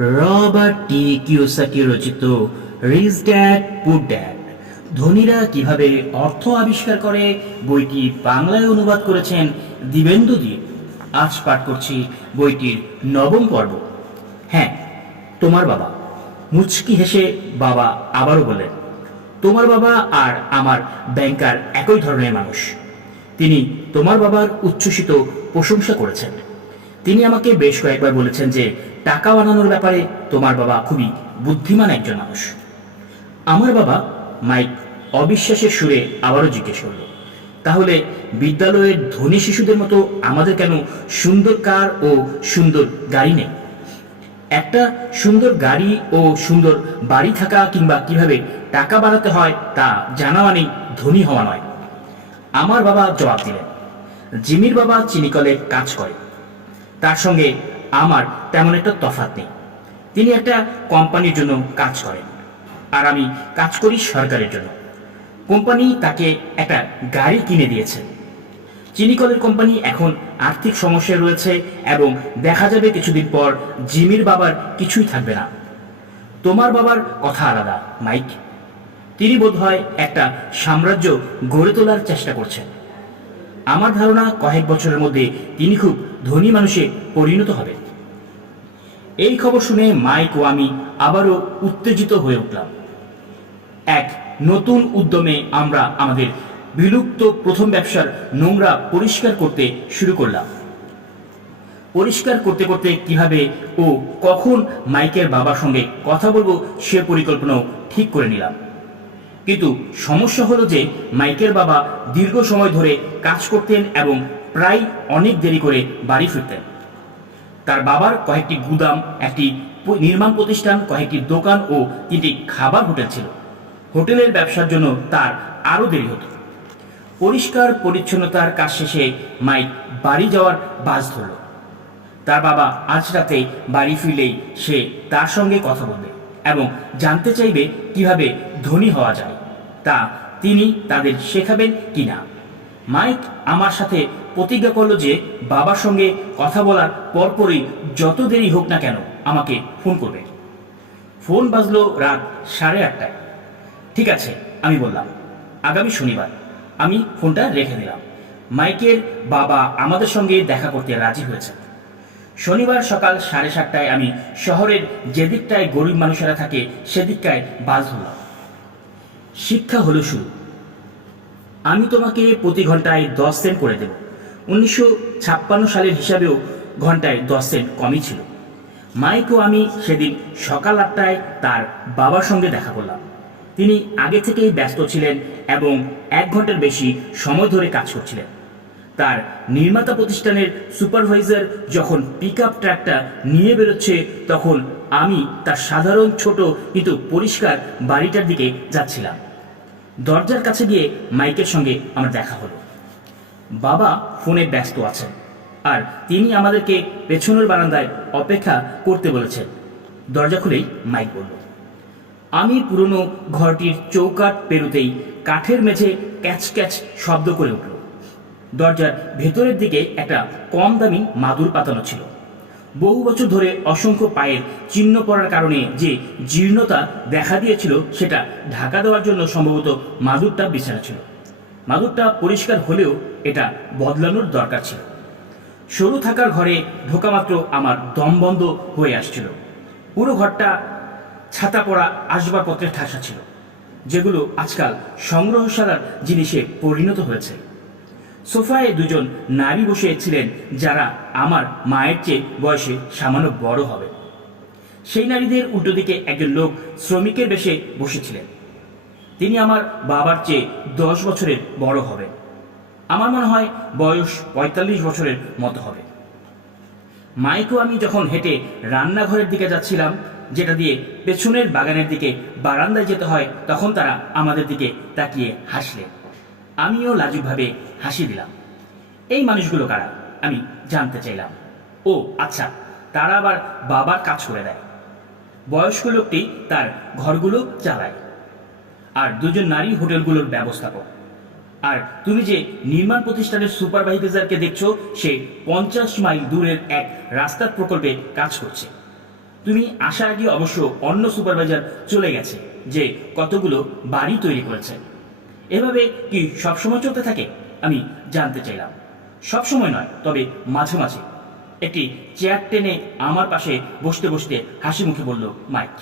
Robert টি Kiyosaki রচিত rich dad পুর dad, ধনীরা কিভাবে অর্থ আবিষ্কার করে, বইটি বাংলায় অনুবাদ করেছেন দিবেন্দু দ্বীপ। আজ পাঠ করছি বইটির নবম পর্ব। হ্যাঁ, তোমার বাবা। মুচকি হেসে বাবা আবারও বললেন, তোমার বাবা আর আমার ব্যাংকার একই ধরনের মানুষ। তিনি তোমার বাবার উচ্ছ্বসিত প্রশংসা করেছেন। তিনি আমাকে বেশ কয়েকবার বলেছেন যে টাকা বানানোর ব্যাপারে তোমার বাবা খুবই বুদ্ধিমান একজন মানুষ। আমার বাবা মাইক অবিশ্বাসের সুরে আবারও জিজ্ঞেস করল, তাহলে বিদ্যালয়ের ধনী শিশুদের মতো আমাদের কেন সুন্দর কার ও সুন্দর গাড়ি নেই? একটা সুন্দর গাড়ি ও সুন্দর বাড়ি থাকা কিংবা কিভাবে টাকা বাড়াতে হয় তা জানা মানেই ধনী হওয়া নয়। আমার বাবা জবাব দিলেন, জিমির বাবা চিনিকলে কাজ করে, তার সঙ্গে আমার তেমন একটা তফাৎ নেই। তিনি একটা কোম্পানির জন্য কাজ করেন আর আমি কাজ করি সরকারের জন্য। কোম্পানি তাকে একটা গাড়ি কিনে দিয়েছে। চিনিকলের কোম্পানি এখন আর্থিক সমস্যায় রয়েছে এবং দেখা যাবে কিছুদিন পর জিমির বাবার কিছুই থাকবে না। তোমার বাবার কথা আলাদা, মাইক। তিনি বোধহয় একটা সাম্রাজ্য গড়ে তোলার চেষ্টা করছেন। আমার ধারণা কয়েক বছরের মধ্যে তিনি খুব ধনী মানুষে পরিণত হবে। এই খবর শুনে মাইক ও আমি আবারও উত্তেজিত হয়ে উঠলাম। এক নতুন উদ্যমে আমরা আমাদের বিলুপ্ত প্রথম ব্যবসার নোংরা পরিষ্কার করতে শুরু করলাম। পরিষ্কার করতে করতে কিভাবে ও কখন মাইকের বাবার সঙ্গে কথা বলবো সে পরিকল্পনাও ঠিক করে নিলাম। কিন্তু সমস্যা হলো যে মাইকের বাবা দীর্ঘ সময় ধরে কাজ করতেন এবং প্রায় অনেক দেরি করে বাড়ি ফিরতেন। তার বাবার কয়েকটি গুদাম, একটি নির্মাণ প্রতিষ্ঠান, কয়েকটি দোকান ও 3টি খাবার হোটেল ছিল। হোটেলের ব্যবসার জন্য তার আরও দেরি হতো। পরিষ্কার পরিচ্ছন্নতার কাজ শেষে মাইক বাড়ি যাওয়ার বাস ধরল। তার বাবা আজ রাতে বাড়ি ফিরলেই সে তার সঙ্গে কথা বলবে এবং জানতে চাইবে কিভাবে ধনী হওয়া যায়, তা তিনি তাদের শেখাবেন কিনা। মাইক আমার সাথে প্রতিজ্ঞা করল যে বাবার সঙ্গে কথা বলার পরপরই যত দেরি হোক না কেন আমাকে ফোন করবে। ফোন বাজলো রাত 8:30টায়। ঠিক আছে, আমি বললাম, আগামী শনিবার। আমি ফোনটা রেখে দিলাম। মাইকের বাবা আমাদের সঙ্গে দেখা করতে রাজি হয়েছে। শনিবার সকাল 7:30টায় আমি শহরের যেদিকটায় গরিব মানুষেরা থাকে সেদিকটায় বাস ধরলাম। শিক্ষা হলো শুরু। আমি তোমাকে প্রতি ঘন্টায় 10 সেন্ট করে দেব। 1956 সালের হিসাবেও ঘন্টায় 10 সেন্ট কমই ছিল। মাইক ও আমি সেদিন সকাল 8টায় তার বাবার সঙ্গে দেখা করলাম। তিনি আগে থেকেই ব্যস্ত ছিলেন এবং 1 ঘন্টার বেশি সময় ধরে কাজ করছিলেন। তার নির্মাতা প্রতিষ্ঠানের সুপারভাইজার যখন পিকআপ ট্রাকটা নিয়ে বেরোচ্ছে তখন আমি তার সাধারণ ছোট কিন্তু পরিষ্কার বাড়িটার দিকে যাচ্ছিলাম। দরজার কাছে গিয়ে মাইকের সঙ্গে আমার দেখা হলো। বাবা ফোনে ব্যস্ত আছেন আর তিনি আমাদেরকে পেছনের বারান্দায় অপেক্ষা করতে বলেছেন। দরজা খুলেই মাইক বলল, আমি পুরনো ঘরটির চৌকাঠ পেরোতেই কাঠের মেঝে ক্যাচ ক্যাচ শব্দ করে উঠল। দরজার ভেতরের দিকে একটা কম দামি মাদুর পাতানো ছিল। বহু বছর ধরে অসংখ্য পায়ের চিহ্ন পড়ার কারণে যে জীর্ণতা দেখা দিয়েছিল সেটা ঢাকা দেওয়ার জন্য সম্ভবত মাদুরটা বিছানা ছিল। মাদুরটা পরিষ্কার হলেও এটা বদলানোর দরকার ছিল। সরু থাকার ঘরে ঢোকা মাত্র আমার দম বন্ধ হয়ে আসছিল। পুরো ঘরটা ছাতা পড়া আসবাবপত্রের ঠাসা ছিল, যেগুলো আজকাল সংগ্রহশালার জিনিসে পরিণত হয়েছে। সোফায় 2জন নারী বসে ছিলেন যারা আমার মায়ের চেয়ে বয়সে সামান্য বড় হবে। সেই নারীদের উল্টো দিকে একজন লোক শ্রমিকের বেশে বসেছিলেন। তিনি আমার বাবার চেয়ে 10 বছরের বড় হবেন। আমার মনে হয় বয়স 45 বছরের মতো হবে। মাইকও আমি যখন হেঁটে রান্নাঘরের দিকে যাচ্ছিলাম, যেটা দিয়ে পেছনের বাগানের দিকে বারান্দায় যেতে হয়, তখন তারা আমাদের দিকে তাকিয়ে হাসলেন। আমিও লাজুকভাবে হাসি দিলাম। এই মানুষগুলো কারা আমি জানতে চাইলাম। ও আচ্ছা, তারা আবার বাবার কাজ করে দেয়। বয়স্ক লোকটি তার ঘরগুলো চালায় আর 2জন নারী হোটেলগুলোর ব্যবস্থাপক। আর তুমি যে নির্মাণ প্রতিষ্ঠানের সুপারভাইজারকে দেখছো, সে 50 মাইল দূরের এক রাস্তার প্রকল্পে কাজ করছে। তুমি আসার আগে অবশ্য অন্য সুপারভাইজার চলে গেছে যে কতগুলো বাড়ি তৈরি করেছে। এভাবে কি সবসময় চলতে থাকে? আমি জানতে চাইলাম। সবসময় নয়, তবে মাঝে মাঝে। একটি চেয়ার টেনে আমার পাশে বসতে বসতে হাসি মুখে বলল মাইক।